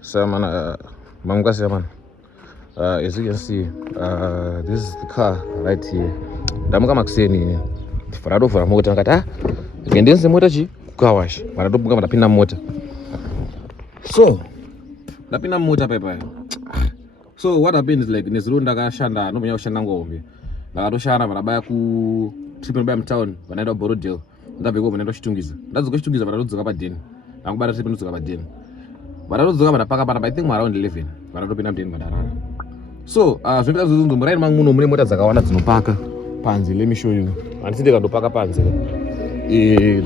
So man, man, as you can see, this is the car right here. Ndamuka makuseni faradovhura mota ngati ngendenze mota chi car wash varatobuka vandapinda mota. So ndapinda mota paipai. So what happened is like nezuro ndakashanda nomenya kushanda ngombe ndakatoshanda vanabaya ku trip inobaya mutown vanaenda kuborodale ndabveko vanaenda kuchitungiza ndadzoka kuchitungiza vanatodzoka padeni ndangubata trip ndodzoka padeni vanatodzoka vanapaka panapa I think around 11 vanatopinda mudeni vandarara. So zvinoita zvozonzo muraini mangu muno mune mota dzakawanda dzinopaka panze. Let me show you. Handisi ndikandopaka panze.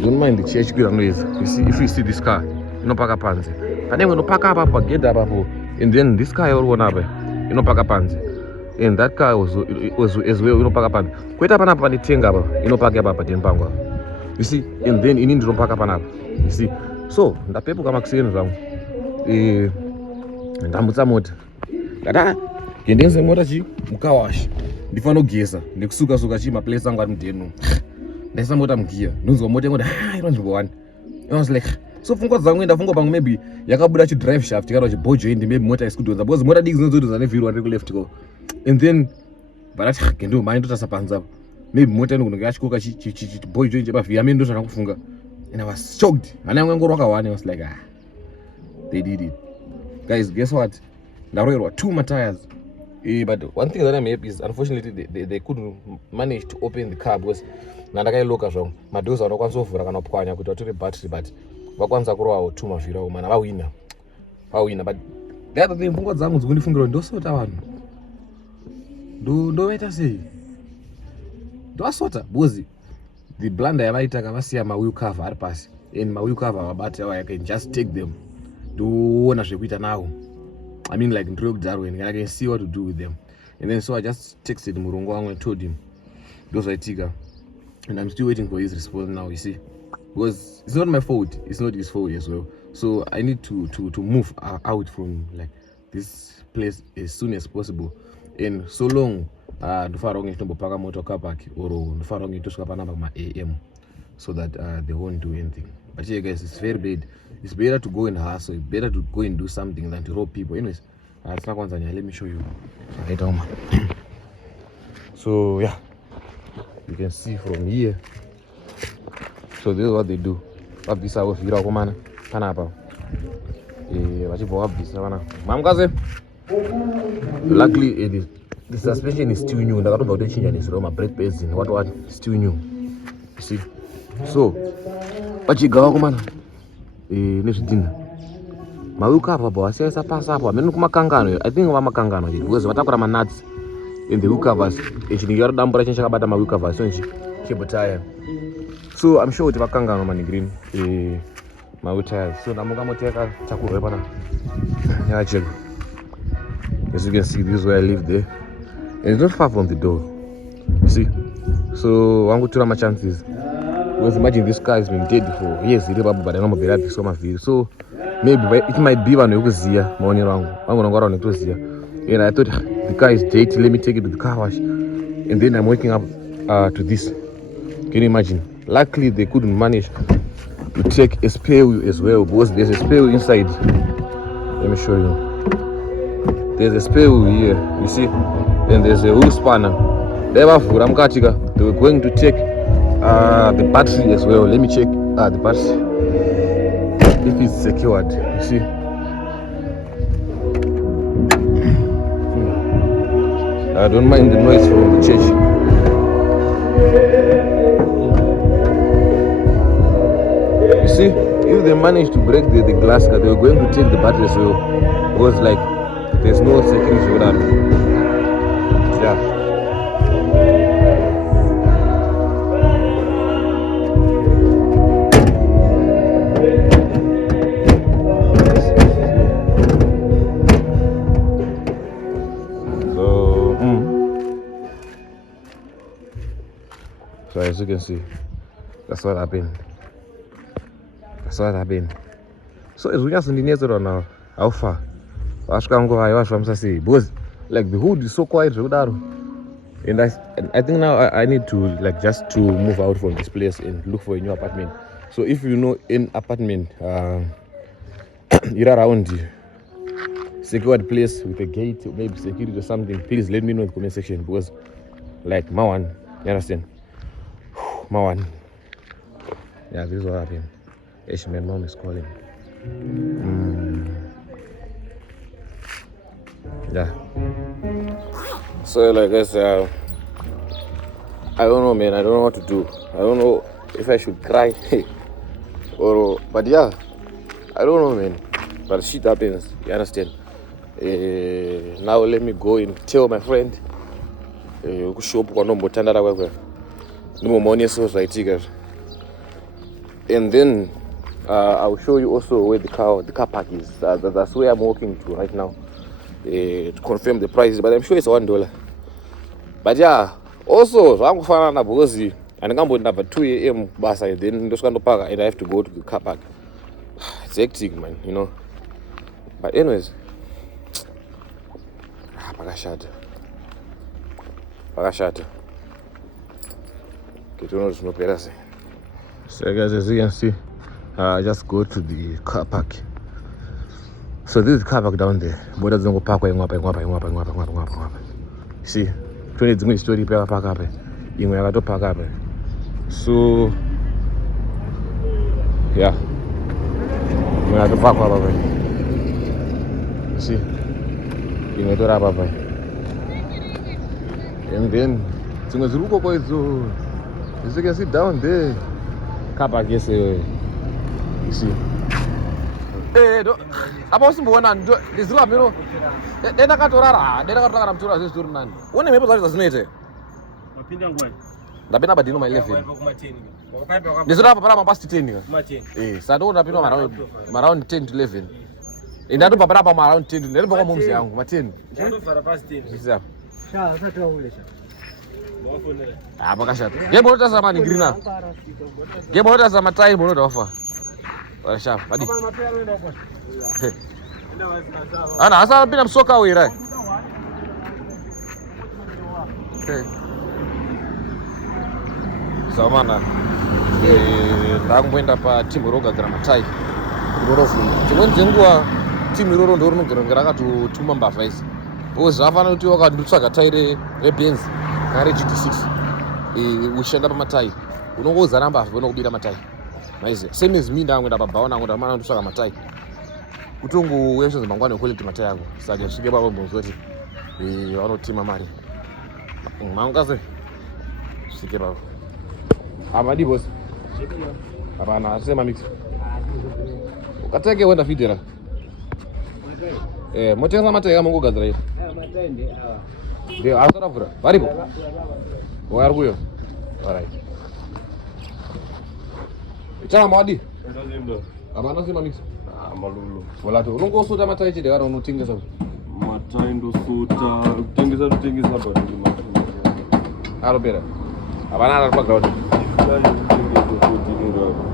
Don't mind the chair chikwira noise. You see, if you see this car inopaka panze pane imwe inopaka apapo pagedhi apapo, and then this car yauriona apa inopaka panze, and that car was as well inopaka panze. Koita panapa pane tenga apa inopaka apa padeni pangu apa, you see, and then ini ndinopaka panapa, you see. So ndapepuka makuseni zvangu ndambutsa mota ngati ngendenze mota chi mukawashi ndifana kugeza ndikusuka chi maplace angu ari mudhenu ndaisa mota mugiya ndonzwa mota ingoti ironzvimbo 1. I was like, so pfungwa dzangu ndafunga pangu maybe yakabuda chi drive shaft kana chi ball joint, maybe mota isikudonza because mota diki dzinodzodzwa nevhiri wari kuleft go, and then varati ngendo mai ndotasa panza apa maybe mota inogona yachikoka chi ball joint pavhiri amene ndo zvanakufunga, and I was shocked. Hana yangu yangoro wakawana. I was like, they did it. Guys, guess what? Ndaroerwa 2 tyres. But one thing that I'm happy is unfortunately they couldn't manage to open the car because ndakailoka zvangu madoors vanokwanisa kuvhura kana kupwanya kuti vatore battery, but vakwanisa kurowawo 2 mavhiri avo mana vawina. But the other thing pfungwa dzangu dzikundifungira ndosota vanhu ndovaita sei ndovasota because the blunder yavaita kavasiya mawheel cover ari pasi, and mawheel cover vabati ava I can just take them ndoona zvekuita nawo. I mean, like, and I can see what to do with them. And then so I just texted Murongo and told him those are Tiga, and I'm still waiting for his response now, you see, because it's not my fault, it's not his fault as well. So I need to move out from like this place as soon as possible. And so long ndofarong itombopaka moto car park or ndofarong itosvika panapa kuma AM so that they won't do anything. But yeah guys, it's very bad. It's better to go and hustle, it's better to go and do something than to rob people. Anyways, let me show you right now. So yeah, you can see from here. So this is what they do. Luckily the suspension is still new. My brake pads and what still new, you see. So pachigawa kumana nezvidhina mawuka apo asiyaisa pasi apo amene kumakangano. I think vamakangano because vatakura manuts in the wheel covers echinenge yarodambura chinhu chakabata mawheel covers sonchi cable tire. So I'm sure kuti vakangano mani green mawheel tires. So ndamuka mota yakachakurwa pana yakachekwa. As you can see, this is where I live there, and it's not far from the door, you see. So wangutora my chances. Because imagine this car has been dead for years, but I don't know if so much. So maybe it might be one okuziya maonero angu nangwara nekutoziya. And I thought the car is dead, let me take it to the car wash, and then I'm waking up to this. Can you imagine? Luckily they couldn't manage to take a spare wheel as well, because there's a spare wheel inside. Let me show you. There's a spare wheel here, you see, and there's a wheel spanner. They were going to take the battery as well. Let me check the battery if it's secured, you see. I don't mind the noise from the church. You see, if they manage to break the glass, they were going to take the battery as well, because like there's no security for that. Yeah. So as you can see, that's what happened. So as we just in the next now, how far? Because like the hood is so quiet, and I think now I need to like just to move out from this place and look for a new apartment. So if you know an apartment you're around secured place with a gate, or maybe security or something, please let me know in the comment section, because like Mawan, you understand? Mawan. Yeah, this is what happened. Ish, my mom is calling. Yeah. So like I said, I don't know, man. I don't know what to do. I don't know if I should cry but yeah, I don't know, man. But shit happens. You understand? Now let me go and tell my friend. Shop and then I will show you also where the car park is. That's where I'm walking to right now to confirm the price. But I'm sure it's $1. But yeah, also I'm going to because and I'm going to 2 a.m. bus. Then just going to park and I have to go to the car park. It's hectic, man. You know. But anyways, Pakashata. So guys, as you can see, I just go to the car park. So this is the car park down there. But doesn't go park where see, 20 story park up. Park up. So yeah, we have to park up. See, you know to and then as you can see down there, car park is you see. Hey, about some one and this room, you know. Then I got to Rara, then I got to Ramtura this tournament. One of the was made. The Benaba didn't my left. This is Papa past 10. Yes, I don't have around 10 to 11. In that Papa around 10 to 11 months young, Martin. Bakashat. Game orders are money greener. Game orders are my time offer. Or sharp, buddy. And as I've been a soccer away, right? So, man, I'm going up a Timiroga Gramatai. Timuro don't go to Tumamba face. Because Ravana to work at Saga Tire, a Benz, Carriage GT6. We shall have a tie. We don't go Zaramba, we don't be a matai. Same as me down with a baona with a man to Saga Matai. Utungu Wesons Mangano quality material. Saga Shigaba Bozoti. The Ono Timamari. Mangaze. Shigaba. Amadi was Abana, same mix. Katake went a feeder. Motel Mataya Mongo Gadre. They are sort of Variable. Where are we? All right. It's a Madi. Abana mix. Well, I don't go so damn attached. There are no things of Martin to suit things about Arabera. Abana background.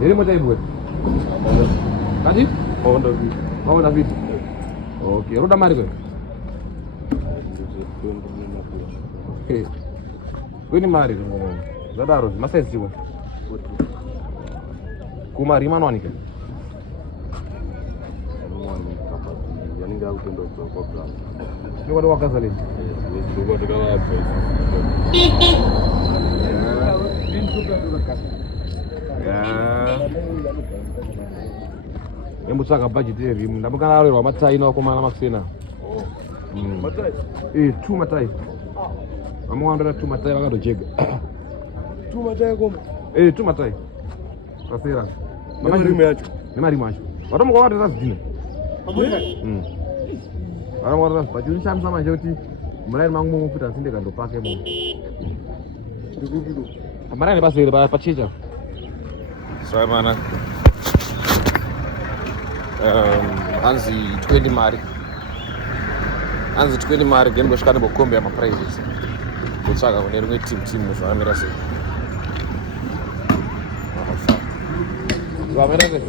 Very much I would. Can you? How of it? Okay, Roda Marigo. Okay. When you marry, Zadaro, Massachusetts. Kumari Manonica. You want to walk as a list? Emusaka budget eri ndabukana lero amatai no komana makusena. Two matai. Amwandira two matai vakadojega. Two matai koma. Two matai. Kasera. Nemari yacho. Nemari macho. Vatomukwa vati zazidina. Vatomukwa vati pachinishamisa manje kuti muraini mangu mukuita sinde kando pake mu. Maraini basi pachicha. So mana Anzi 20 mari. Anzi 20 mari gani boshikana bokombe ya maprizes. Kutsaka kune rumwe team so amira se. So amira se.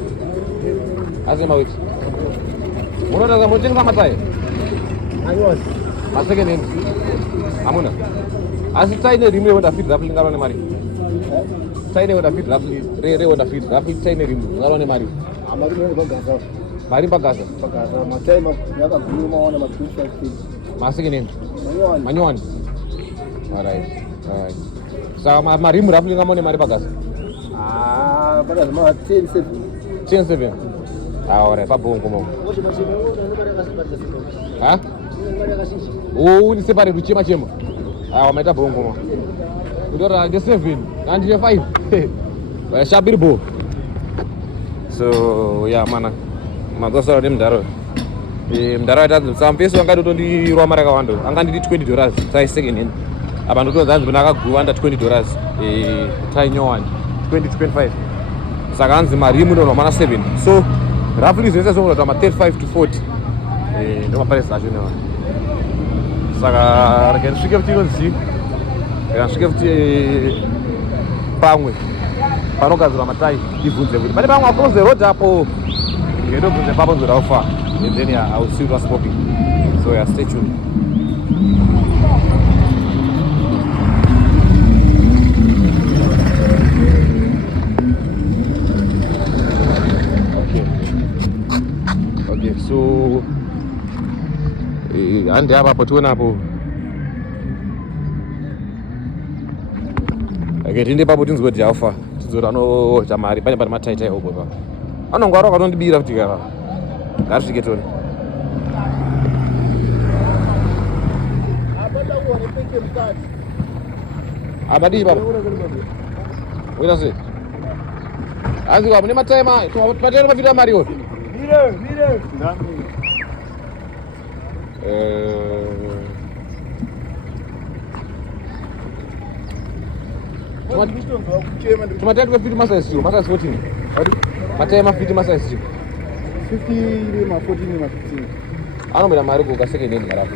Azima wit. Mona za mojeng sama tai. Ayos. Masake nini? Amuna. Asi tai ne rimwe wada fit rapli ngalo ne mari. Tai ne wada fit rapli re wada fit rapli tai ne rimwe ngalo ne mari. Amari ne bogaza. Mari pagaza. Pagaza matema yakaguma maona matufa kiti. Masekeni. Manyoni. Alright. Saka marimu roughly ngamone mari pagaza. Pagaza ma 10.7. 10.7. Alright, pabongo mo. Ha? Ni separe kuchema chema. Wamaita bongo mo. Ndora nge 7 and 5. Shabirbo. So yeah mana. Magosa ndaro. Mdaro aita sampeso angadi tondirwa mara kawando. Anganditi $20 sai second hand. Abantu tozanzi bona akaguwa under $20. Tai nyowani 20-25. Saka anzi marimu ndo mana 7. So roughly zvese zvongota ma 35 to 40. Ndo maprice acho newa. Saka reke ndisvike kuti inonzi. Ndisvike kuti pamwe panogadzirwa matai ndibvunze kuti pane pamwe across the road apo. Ndobvunze papo ndodafa. And then yeah, I will see what's popping. So yeah, stay tuned. Okay, so ande hapa tuona hapo. Okay, tinde papo tinzoti yafa. Tinzoti no chamari pane mataitai huko pa. Anongwara katondibira kuti kana. Ngasvike toni. Abadi baba. Wait a second. Anzi kwa mne matema, tumatema mavita Mario. Mire. Tumatema mavita masize 14. Matema mavita masize 50 ma 14 ma 15. Anomira mari ku second hand ngarapo.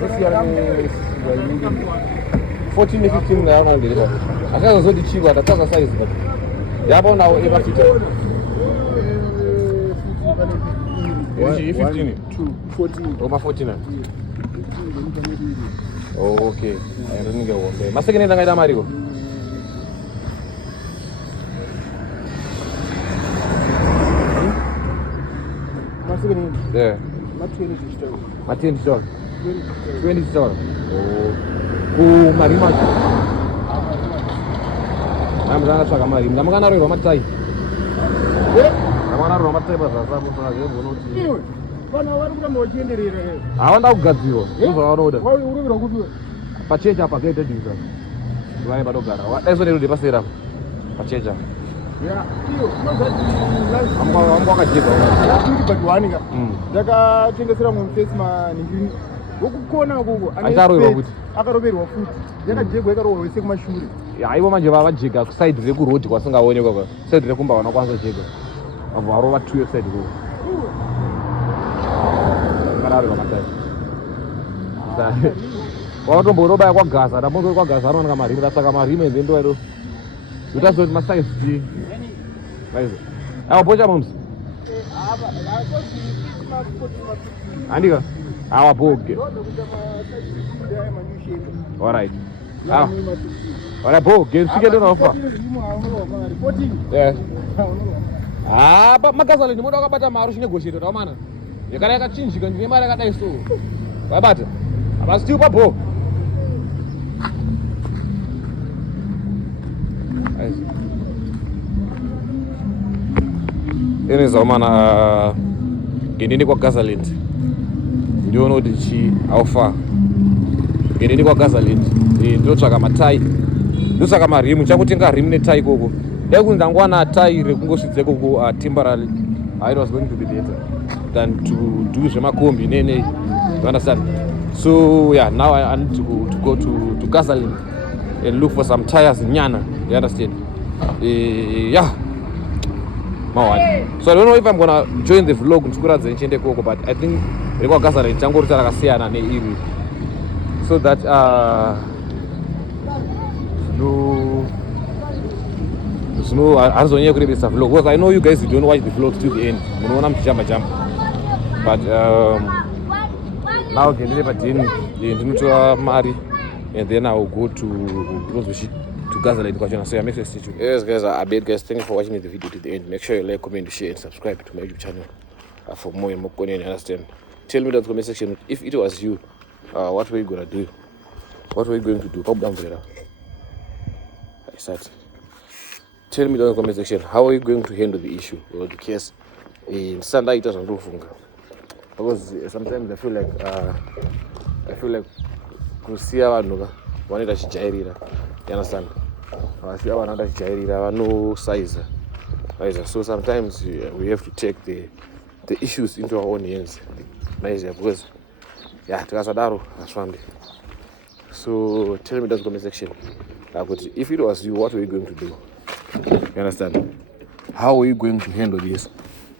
Sosial 14 ne 15 ngarapo ndiri. Akazo zoti chiwa atatsa size but. Yabo nawo ebafita. 15 to 14. Oma 14. Oh, okay. Ayaringe wombe. Maseke nenda ngaida mariko. Yeah. $20. $20. Oh. Marima. Namzana saka marima. Namgana ro matai. Namgana ro matai basa sabu sana bonoti. Bana wari kuda mochienderere. Awanda kugadzirwa. Uzovaroda. Wai urivira kuti pachecha pakaita dinza. Vai badogara. Eso lero depasera. Pachecha. Yeah, iyo unozati amba akajeka kuti badwanika yakatengesera mu face maningini wokukona kuko acharoverwa kuti akaroverwa futi yakajegwa yakaroverwa wese kumashure aivo manje vavajeka kuside rekurodi kwasingaonekwa kwa side rekumba vanokwanisa jeka abvo varova 2 side kuko akararwa matai wakatombounobaya kwagasa ndambozoti kwagasa anowanika marime tasaka marime enzendo aido utazoti masize ti Guys, awa bocha moms. Andika. Awa boge. Alright. Alright boge, sike ndo nafa. Yeah. Ba magazali ndi moda akabata maru chine goshito tamana. Yakana yakachinjika ndine mari akadai so. Wabata. Aba still papo. Eneza umana ngendini kwa Gazaland ndiona kuti chi aufa ngendini kwa Gazaland ndotsvaka matai ndotsvaka marimu chakutenga rimu netai koko dai kunzi ndangwana tai rekungosvidze koko temporarily it was going to be better than to do zvemakombi nene you understand. So yeah, now I need to go to Gazaland and look for some tires in Nyana, you understand. Yeah. So I don't know if I'm gonna join the vlog nchinde koko, but I think rekwa Gazaland changorita rakasiyana neiri so that no azonye kurebesa vlog because I know you guys don't watch the vlog till the end. Munoona mchamba jamba, but now ngendele padini ndinotora mari and then I will go to Gaza like question. So yeah, make sure to stay tuned. Yes, guys, I beg guys, thank you for watching the video to the end. Make sure you like, comment, share, and subscribe to my YouTube channel for more and more content. You understand? Tell me down in the comment section if it was you, what were you gonna do? What were you going to do? Pop down there. I start. Tell me down in the comment section how are you going to handle the issue or the case in Sunday. It doesn't do funga because sometimes I feel like kusiya vanhu vanoita chijairira, you understand? Vasiya vanhu vanoita chijairira vanosize. So sometimes we have to take the issues into our own hands, because tikasadaro hazvifambi. So tell me down in the comment section if it was you, what were you going to do? You understand? How are you going to handle this?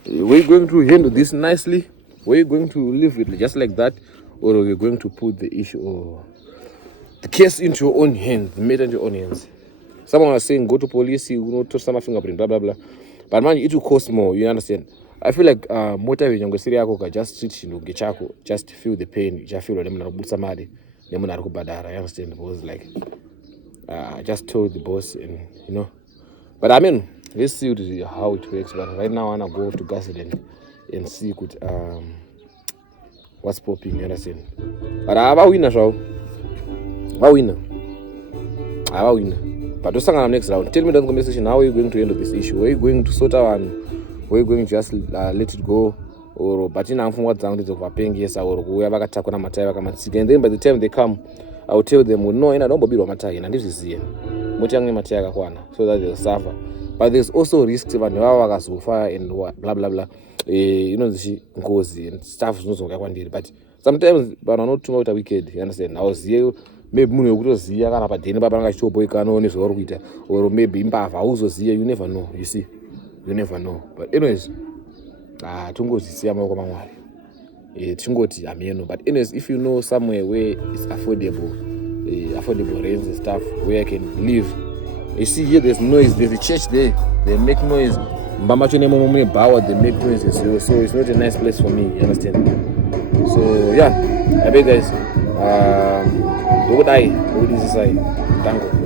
Were you going to handle this nicely? Were you going to live with it just like that? Or are you going to put the issue or the case into your own hands, the matter into your own hands? Someone was saying go to police, touch some fingerprint, blah blah blah. But man, it will cost more, you understand? I feel like just sit just feel the pain, just feel somebody, you understand? Because like I just told the boss, and but I mean, let's see how it works. But right now I wanna go to Gasoline and see what's popping, you understand? But I have a winner, so I have a winner. But what's the next round? Tell me down in the comment section how are you going to handle this issue? Are you going to sort out and are you going to just let it go? Or but in what down to paying yes or whoever got taken on and then by the time they come, I will tell them, well, no, I don't be Romatag, and this is here. So that they'll suffer. But there's also risks when you so far and blah blah blah. The goes and stuff is not so. But sometimes, but I'm not too much wicked. You understand? I was here. Maybe or maybe you never know. You see, you never know. But anyways, but anyways, if you know somewhere where it's affordable rents and stuff where I can live. You see here there's noise, there's a church there, they make noise. They make noises, so it's not a nice place for me, you understand? So yeah, I bet guys, what would I say? Thank you.